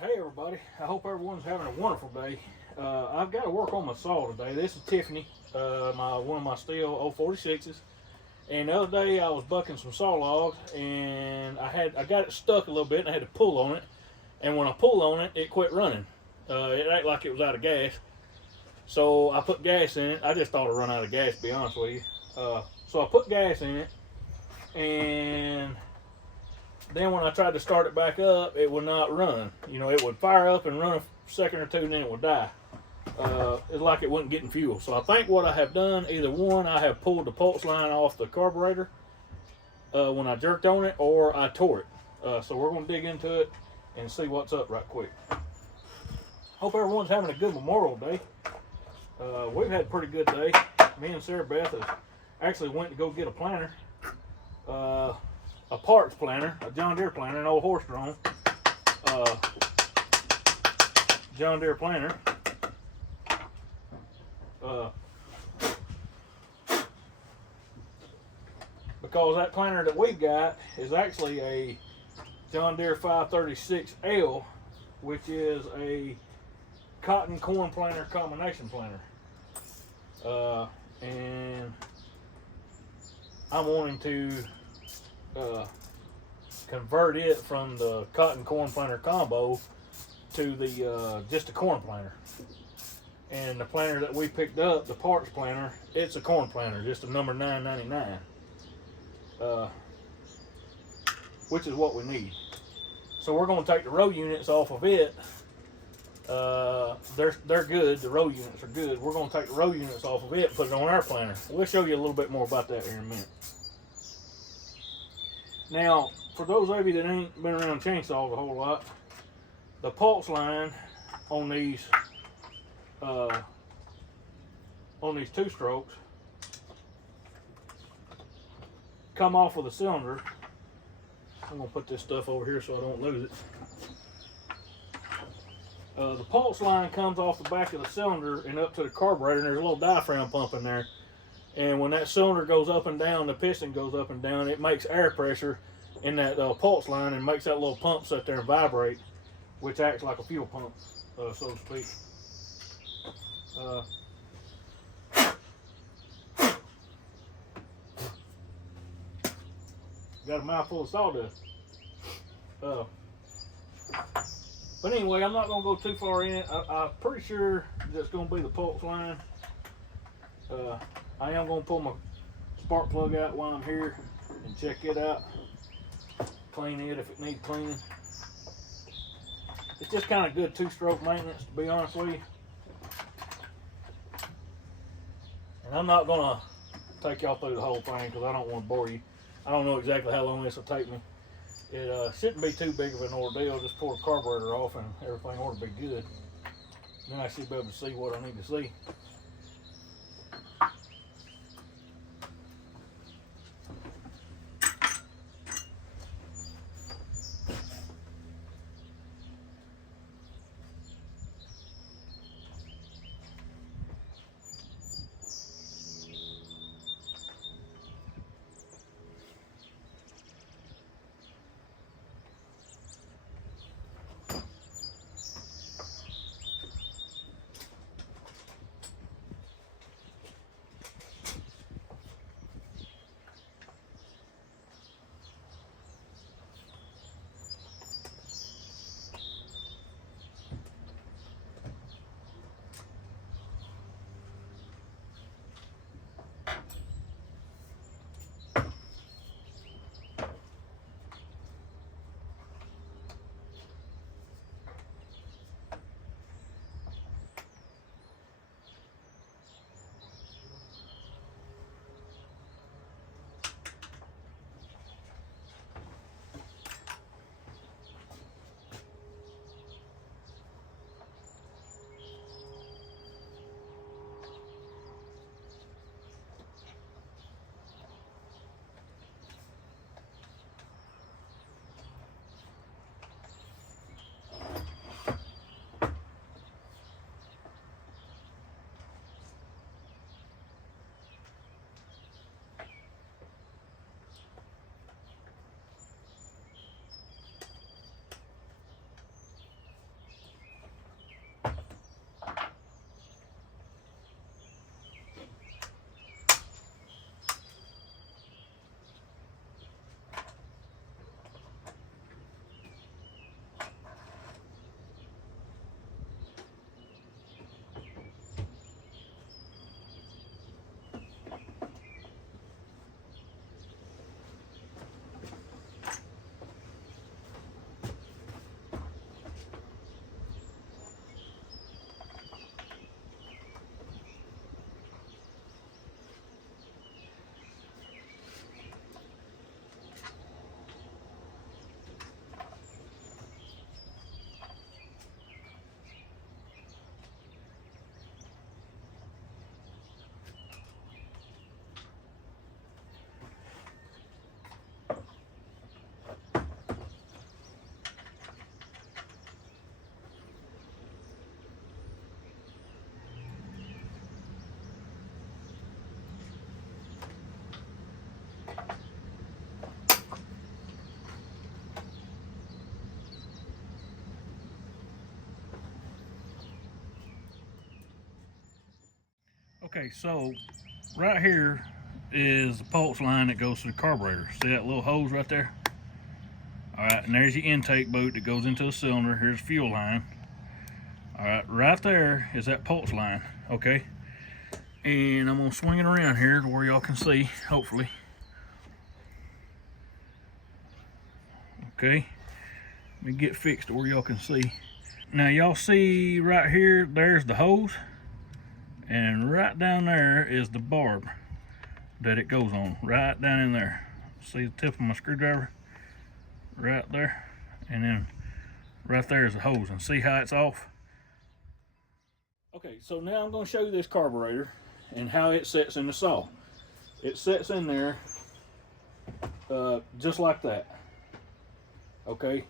Hey everybody, I hope everyone's having a wonderful day. I've got to work on my saw today. This is Tiffany, one of my Stihl 046s. And the other day I was bucking some saw logs and I got it stuck a little bit and I had to pull on it. And when I pulled on it, it quit running. It acted like it was out of gas. So I put gas in it. I just thought it run out of gas, to be honest with you. So I put gas in it, and then when I tried to start it back up, it would not run. You know, it would fire up and run a second or two, and then it would die. It's like it wasn't getting fuel. So I think what I have done, either one, I have pulled the pulse line off the carburetor when I jerked on it, or I tore it. So we're going to dig into it and see what's up right quick. Hope everyone's having a good Memorial Day. We've had a pretty good day. Me and Sarah Beth actually went to go get a planter. A parts planter, a John Deere planter, an old horse drawn John Deere planter. Because that planter that we've got is actually a John Deere 536L, which is a cotton corn planter combination planter. And I'm wanting to convert it from the cotton corn planter combo to the just a corn planter. And the planter that we picked up, the parts planter, it's a corn planter, just a number 999, which is what we need. So we're going to take the row units off of it. They're good. The row units are good. We're going to take the row units off of it and put it on our planter. We'll show you a little bit more about that here in a minute. Now, for those of you that ain't been around chainsaws a whole lot, the pulse line on these two strokes come off of the cylinder. I'm gonna put this stuff over here so I don't lose it. The pulse line comes off the back of the cylinder and up to the carburetor, and there's a little diaphragm pump in there. And when that cylinder goes up and down, the piston goes up and down, it makes air pressure in that pulse line and makes that little pump sit there and vibrate, which acts like a fuel pump, so to speak. Got a mouthful of sawdust. But anyway, I'm not going to go too far in. I'm pretty sure that's going to be the pulse line. I am going to pull my spark plug out while I'm here and check it out. Clean it if it needs cleaning. It's just kind of good two-stroke maintenance, to be honest with you. And I'm not going to take y'all through the whole thing because I don't want to bore you. I don't know exactly how long this will take me. It shouldn't be too big of an ordeal. Just pull the carburetor off and everything ought to be good. Then I should be able to see what I need to see. Okay, so right here is the pulse line that goes to the carburetor. See that little hose right there? All right, and there's your intake boot that goes into the cylinder. Here's the fuel line. All right, right there is that pulse line, okay? And I'm gonna swing it around here to where y'all can see, hopefully. Okay, let me get fixed to where y'all can see. Now y'all see right here, there's the hose, and right down there is the barb that it goes on, right down in there. See the tip of my screwdriver? Right there, and then right there is the hose, and see how it's off? Okay, so now I'm going to show you this carburetor and how it sets in the saw. It sets in there just like that. Okay,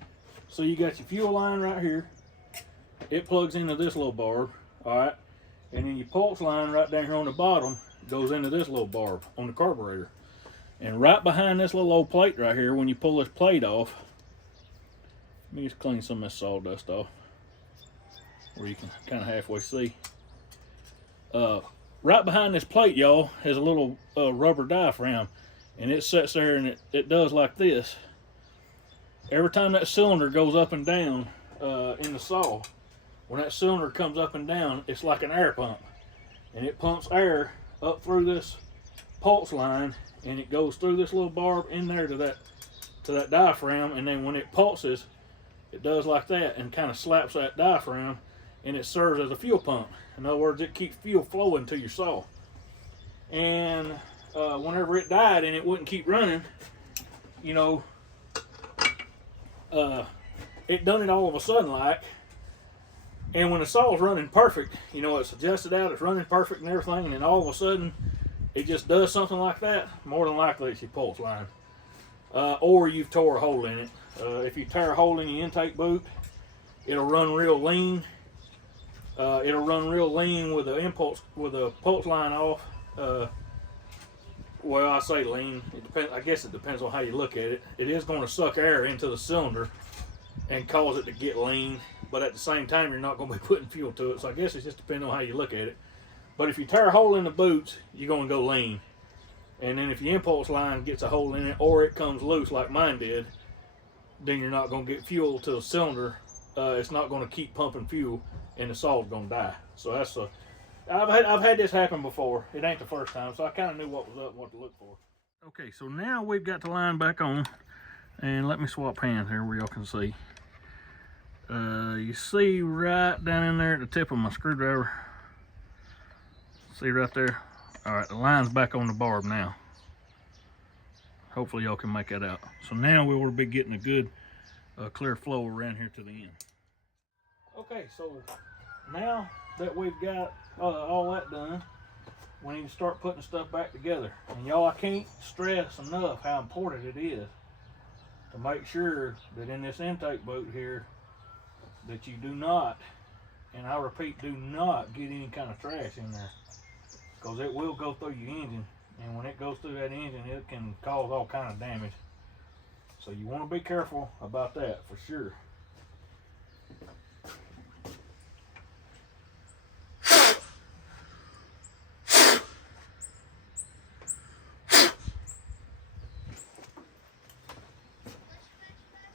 so you got your fuel line right here. It plugs into this little barb, all right, and then your pulse line right down here on the bottom goes into this little barb on the carburetor. And right behind this little old plate right here, when you pull this plate off, let me just clean some of this sawdust off where you can kind of halfway see. Right behind this plate, y'all, is a little rubber diaphragm, and it sits there and it does like this. Every time that cylinder goes up and down in the saw, when that cylinder comes up and down, it's like an air pump, and it pumps air up through this pulse line, and it goes through this little barb in there to that diaphragm, and then when it pulses, it does like that and kind of slaps that diaphragm, and it serves as a fuel pump. In other words, it keeps fuel flowing to your saw. And whenever it died and it wouldn't keep running, you know, it done it all of a sudden like. And when the saw's running perfect, you know, it's adjusted out, it's running perfect and everything, and then all of a sudden it just does something like that, more than likely it's your pulse line. Or you've tore a hole in it. If you tear a hole in your intake boot, it'll run real lean. It'll run real lean with the pulse line off. Well, I say lean. It depends. I guess it depends on how you look at it. It is going to suck air into the cylinder and cause it to get lean, but at the same time, you're not going to be putting fuel to it. So I guess it just depends on how you look at it. But if you tear a hole in the boots, you're going to go lean. And then if your impulse line gets a hole in it, or it comes loose like mine did, then you're not going to get fuel to the cylinder. It's not going to keep pumping fuel, and the saw's going to die. So that's I've had this happen before. It ain't the first time, so I kind of knew what was up and what to look for. Okay, so now we've got the line back on, and let me swap hands here where y'all can see. You see right down in there at the tip of my screwdriver. See right there? All right, the line's back on the barb now. Hopefully y'all can make that out. So now we will be getting a good clear flow around here to the end. Okay, so now that we've got all that done, we need to start putting stuff back together. And y'all, I can't stress enough how important it is to make sure that in this intake boot here that you do not, and I repeat, do not get any kind of trash in there, because it will go through your engine, and when it goes through that engine, it can cause all kind of damage. So you want to be careful about that for sure.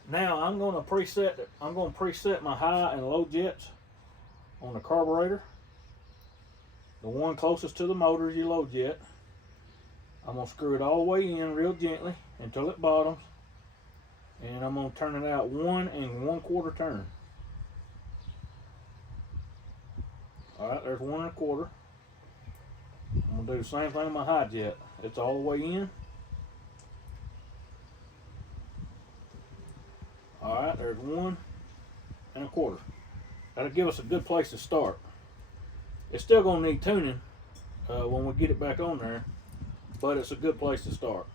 Now I'm going to preset my high and low jets on the carburetor. The one closest to the motor is your low jet. I'm going to screw it all the way in real gently until it bottoms, and I'm going to turn it out 1 1/4 turn. Alright, there's 1 1/4. I'm going to do the same thing with my high jet. It's all the way in. Alright, there's 1 1/4. That'll give us a good place to start. It's still going to need tuning when we get it back on there, but it's a good place to start.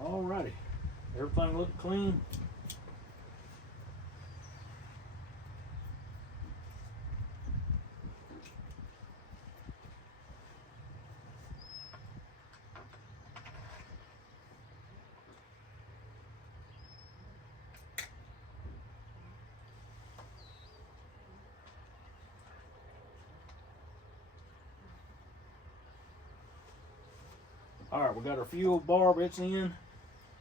Alrighty, everything looks clean. All right, we got our fuel barb, it's in.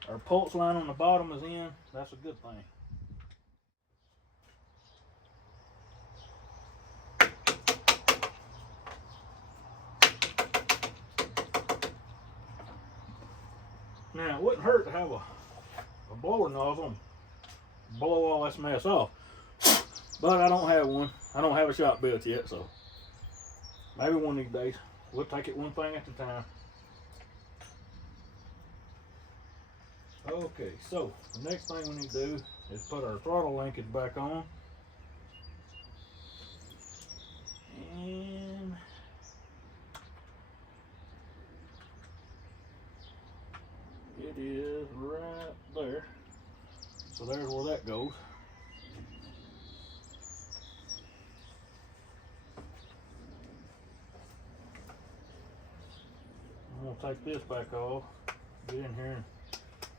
Our pulse line on the bottom is in. That's a good thing. Now, it wouldn't hurt to have a blower nozzle and blow all this mess off. But I don't have one. I don't have a shop built yet, so maybe one of these days. We'll take it one thing at a time. Okay, so the next thing we need to do is put our throttle linkage back on. And it is right there. So there's where that goes. I'm going to take this back off, get in here and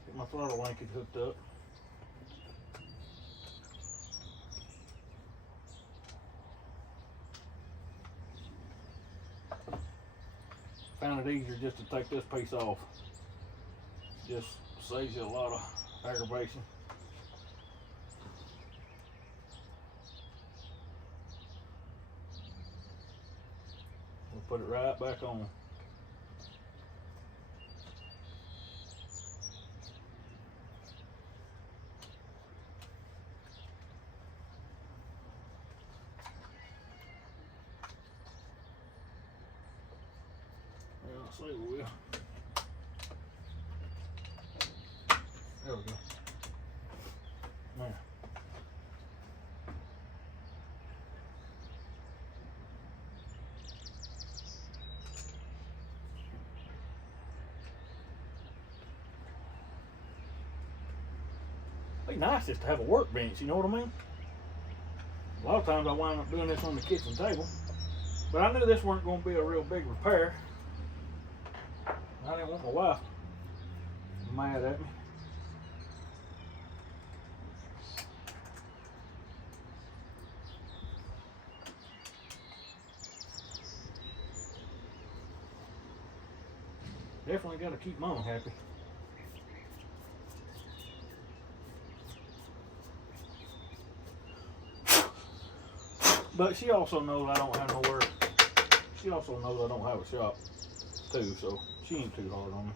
get my throttle linkage hooked up. Found it easier just to take this piece off. Just saves you a lot of aggravation. We'll put it right back on. Say we will. There we go. There. It'd be nice just to have a workbench, you know what I mean? A lot of times I wind up doing this on the kitchen table, but I knew this weren't going to be a real big repair. I didn't want my wife mad at me. Definitely got to keep Mama happy. But she also knows I don't have nowhere. She also knows I don't have a shop too, so she ain't too hard on me.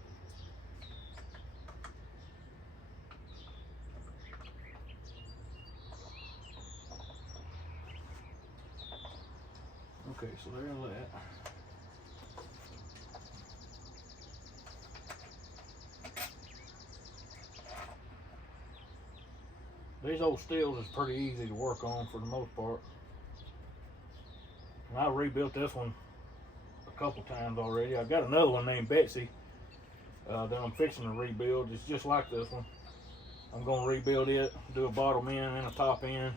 Okay, so there's that. These old Stihls is pretty easy to work on for the most part. And I rebuilt this one a couple times already. I've got another one named Betsy that I'm fixing to rebuild. It's just like this one. I'm going to rebuild it, do a bottom end and a top end.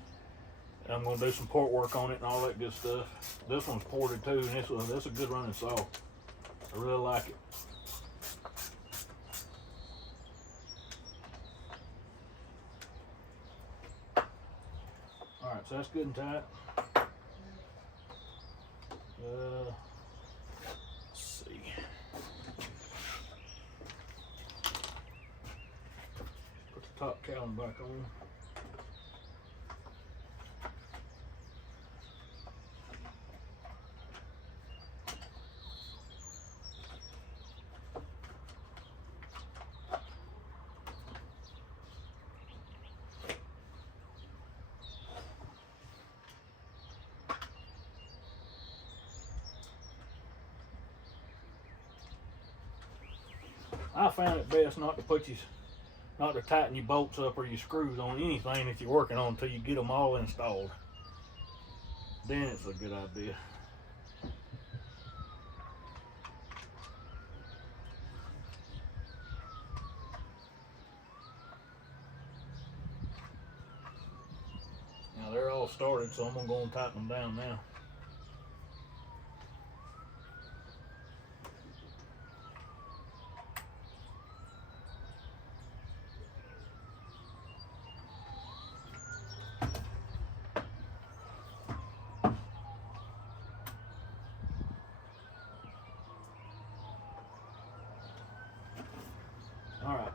And I'm going to do some port work on it and all that good stuff. This one's ported too, and this is a good running saw. I really like it. Alright, so that's good and tight. Let's see. Put the top cowling back on. I found it best not to tighten your bolts up or your screws on anything that you're working on until you get them all installed. Then it's a good idea. Now they're all started, so I'm gonna go and tighten them down now. Alright.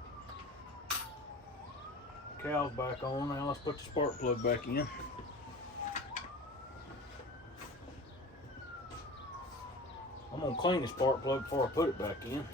Cow's back on. Now let's put the spark plug back in. I'm going to clean the spark plug before I put it back in.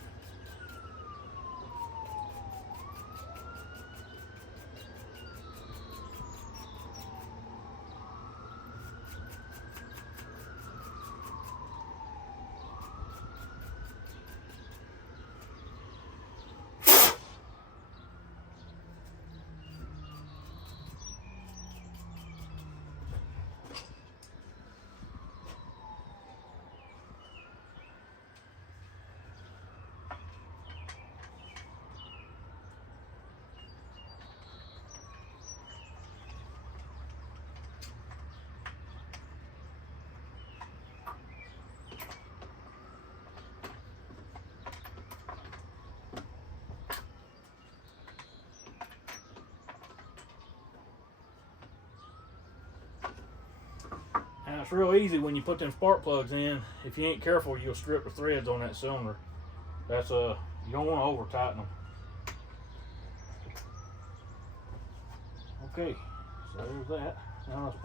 Now it's real easy when you put them spark plugs in. If you ain't careful, you'll strip the threads on that cylinder. That's you don't want to over tighten them. Okay, so there's that. Now let's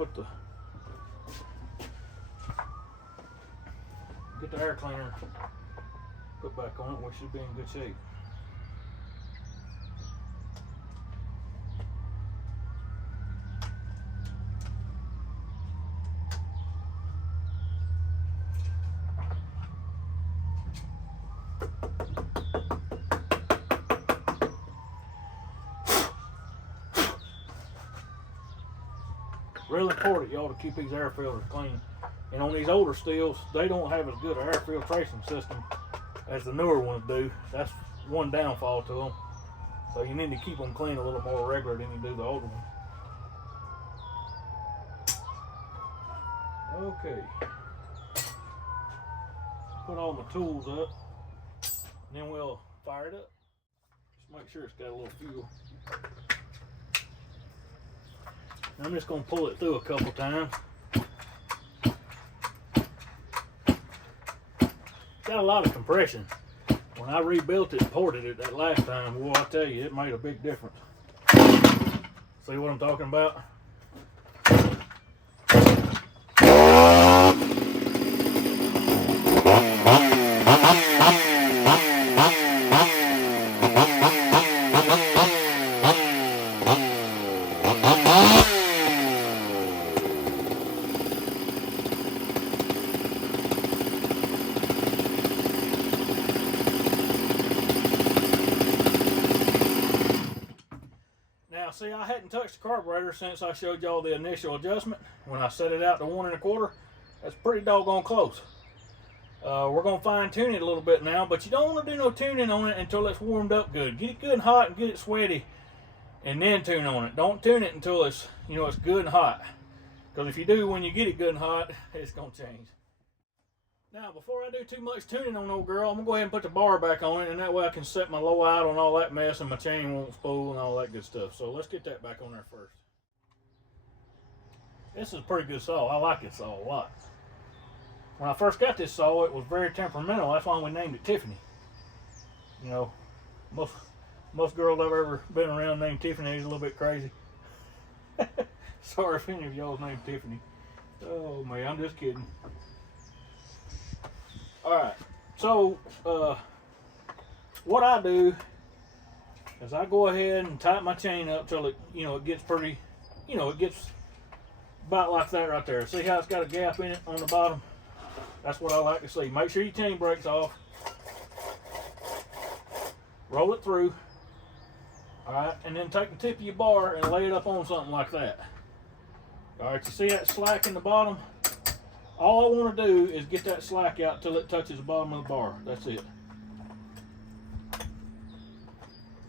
get the air cleaner put back on it. We should be in good shape. Really important, y'all, to keep these air filters clean. And on these older Stihls, they don't have as good an air filtration system as the newer ones do. That's one downfall to them. So you need to keep them clean a little more regular than you do the older ones. Okay. Put all my tools up, and then we'll fire it up. Just make sure it's got a little fuel. I'm just going to pull it through a couple times. Got a lot of compression. When I rebuilt it and ported it that last time, well, I tell you, it made a big difference. See what I'm talking about? See, I hadn't touched the carburetor since I showed y'all the initial adjustment. When I set it out to 1 1/4, that's pretty doggone close. We're going to fine tune it a little bit now, but you don't want to do no tuning on it until it's warmed up good. Get it good and hot and get it sweaty, and then tune on it. Don't tune it until it's, it's good and hot. Because if you do, when you get it good and hot, it's going to change. Now, before I do too much tuning on old girl, I'm going to go ahead and put the bar back on it, and that way I can set my low out on all that mess and my chain won't spool and all that good stuff. So let's get that back on there first. This is a pretty good saw. I like this saw a lot. When I first got this saw, it was very temperamental. That's why we named it Tiffany. Most girls I've ever been around named Tiffany is a little bit crazy. Sorry if any of y'all's named Tiffany. Oh man, I'm just kidding. Alright, so what I do is I go ahead and tighten my chain up till it, it gets pretty, it gets about like that right there. See how it's got a gap in it on the bottom? That's what I like to see. Make sure your chain breaks off. Roll it through. Alright, and then take the tip of your bar and lay it up on something like that. Alright, you see that slack in the bottom? All I want to do is get that slack out till it touches the bottom of the bar. That's it.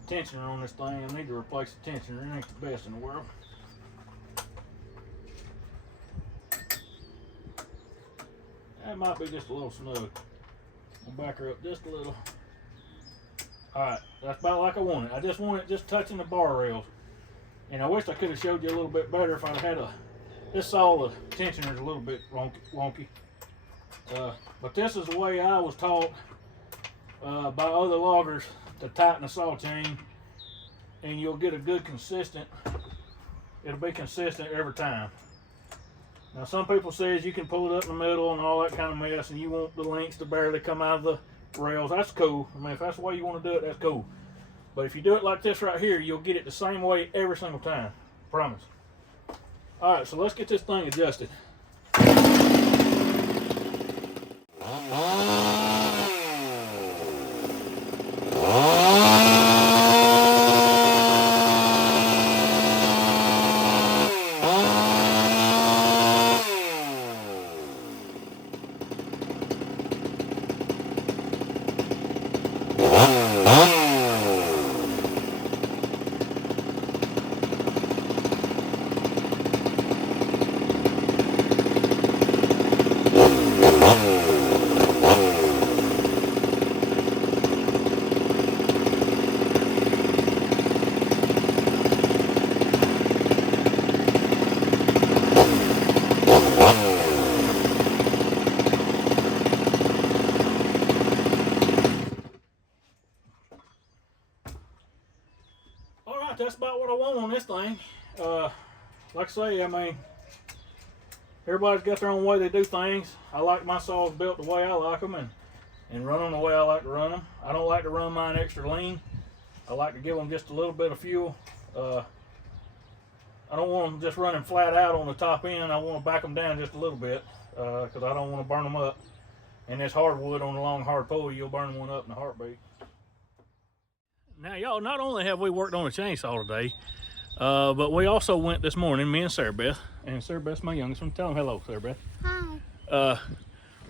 Tensioner on this thing, I need to replace the tensioner. It ain't the best in the world. That might be just a little snug. I'll back her up just a little. Alright, that's about like I want it. I just want it just touching the bar rails. And I wish I could have showed you a little bit better if I'd had this saw, the tensioner's a little bit wonky. But this is the way I was taught by other loggers to tighten the saw chain, and you'll get a good consistent, it'll be consistent every time. Now some people says you can pull it up in the middle and all that kind of mess, and you want the links to barely come out of the rails. That's cool. I mean, if that's the way you want to do it, that's cool. But if you do it like this right here, you'll get it the same way every single time. Promise. All right, so let's get this thing adjusted. That's about what I want on this thing. Like I say, I mean, everybody's got their own way they do things. I like my saws built the way I like them, and run them the way I like to run them. I don't like to run mine extra lean. I like to give them just a little bit of fuel. I don't want them just running flat out on the top end. I want to back them down just a little bit because I don't want to burn them up. And this hardwood on the long hard pull, you'll burn one up in a heartbeat. Now, y'all, not only have we worked on a chainsaw today, but we also went this morning, me and Sarah Beth, and Sarah Beth's my youngest one. Tell them hello, Sarah Beth. Hi.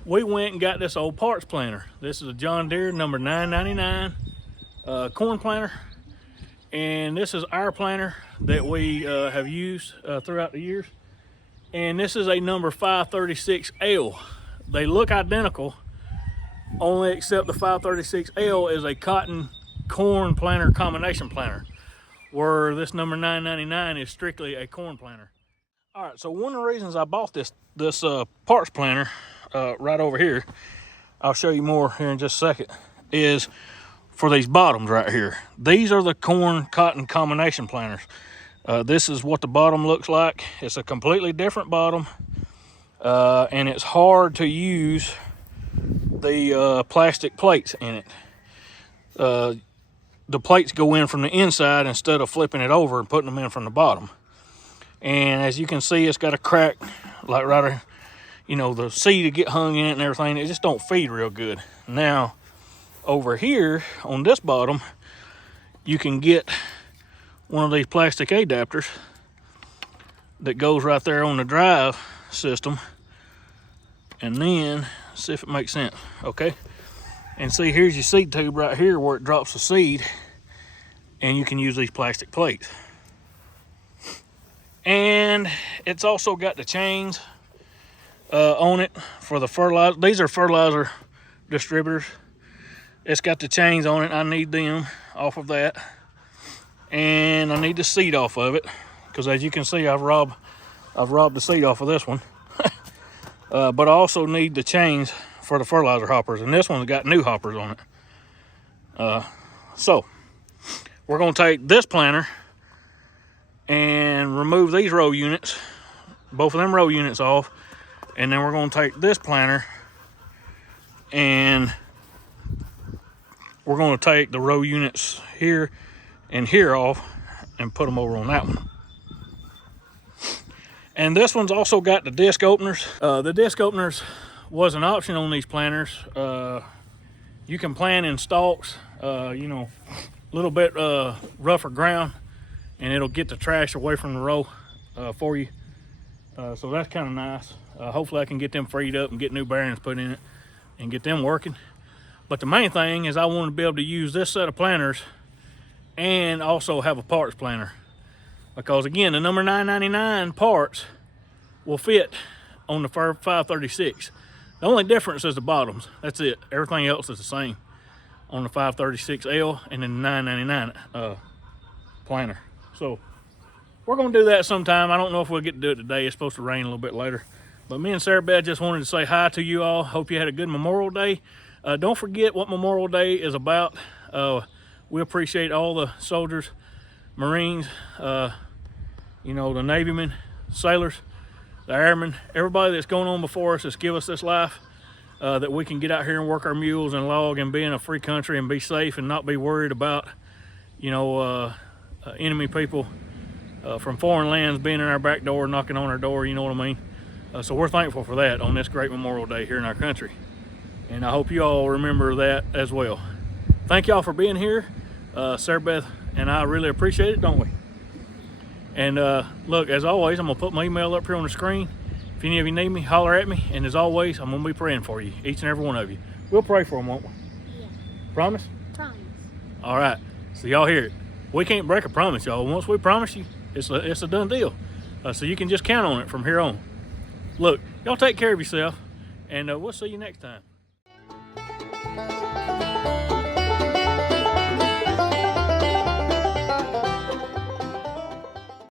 We went and got this old parts planter. This is a John Deere number 999 corn planter, and this is our planter that we have used throughout the years. And this is a number 536L. They look identical, only except the 536L is a cotton corn planter combination planter, where this number 999 is strictly a corn planter. All right, so one of the reasons I bought this parts planter right over here, I'll show you more here in just a second, is for these bottoms right here. These are the corn cotton combination planters. This is what the bottom looks like. It's a completely different bottom, and it's hard to use the plastic plates in it. The plates go in from the inside instead of flipping it over and putting them in from the bottom. And as you can see, it's got a crack, like right there, you know, the seat to get hung in it and everything. It just don't feed real good. Now, over here on this bottom, you can get one of these plastic adapters that goes right there on the drive system. And then, see if it makes sense, okay? And see, here's your seed tube right here where it drops the seed, and you can use these plastic plates. And it's also got the chains on it for the fertilizer. These are fertilizer distributors. It's got the chains on it. I need them off of that. And I need the seat off of it, because as you can see, I've robbed the seat off of this one. But I also need the chains for the fertilizer hoppers, and this one's got new hoppers on it. So we're going to take this planter and remove these row units, both of them row units off, and then we're going to take this planter and we're going to take the row units here and here off and put them over on that one. And this one's also got the disc openers. The disc openers was an option on these planters. You can plant in stalks, you know, a little bit rougher ground, and it'll get the trash away from the row for you. So that's kind of nice. Hopefully I can get them freed up and get new bearings put in it and get them working. But the main thing is I want to be able to use this set of planters and also have a parts planter, because again, the number 999 parts will fit on the 536. The only difference is the bottoms. That's it. Everything else is the same on the 536L and then the 999 planter. So we're going to do that sometime. I don't know if we'll get to do it today. It's supposed to rain a little bit later. But me and Sarah Beth just wanted to say hi to you all. Hope you had a good Memorial Day. Don't forget what Memorial Day is about. We appreciate all the soldiers, Marines, you know, the Navymen, sailors, the airmen, everybody that's going on before us that's give us this life, that we can get out here and work our mules and log and be in a free country and be safe and not be worried about, you know, enemy people from foreign lands being in our back door, knocking on our door, you know what I mean? So we're thankful for that on this great Memorial Day here in our country. And I hope you all remember that as well. Thank y'all for being here. Sarah Beth and I really appreciate it, don't we? And look, as always, I'm gonna put my email up here on the screen. If any of you need me, holler at me. And as always, I'm gonna be praying for you, each and every one of you. We'll pray for them, won't we? Yeah. Promise? Promise. All right, so y'all hear it. We can't break a promise, y'all. Once we promise you, it's a done deal. So you can just count on it from here on. Look, y'all take care of yourself, and we'll see you next time.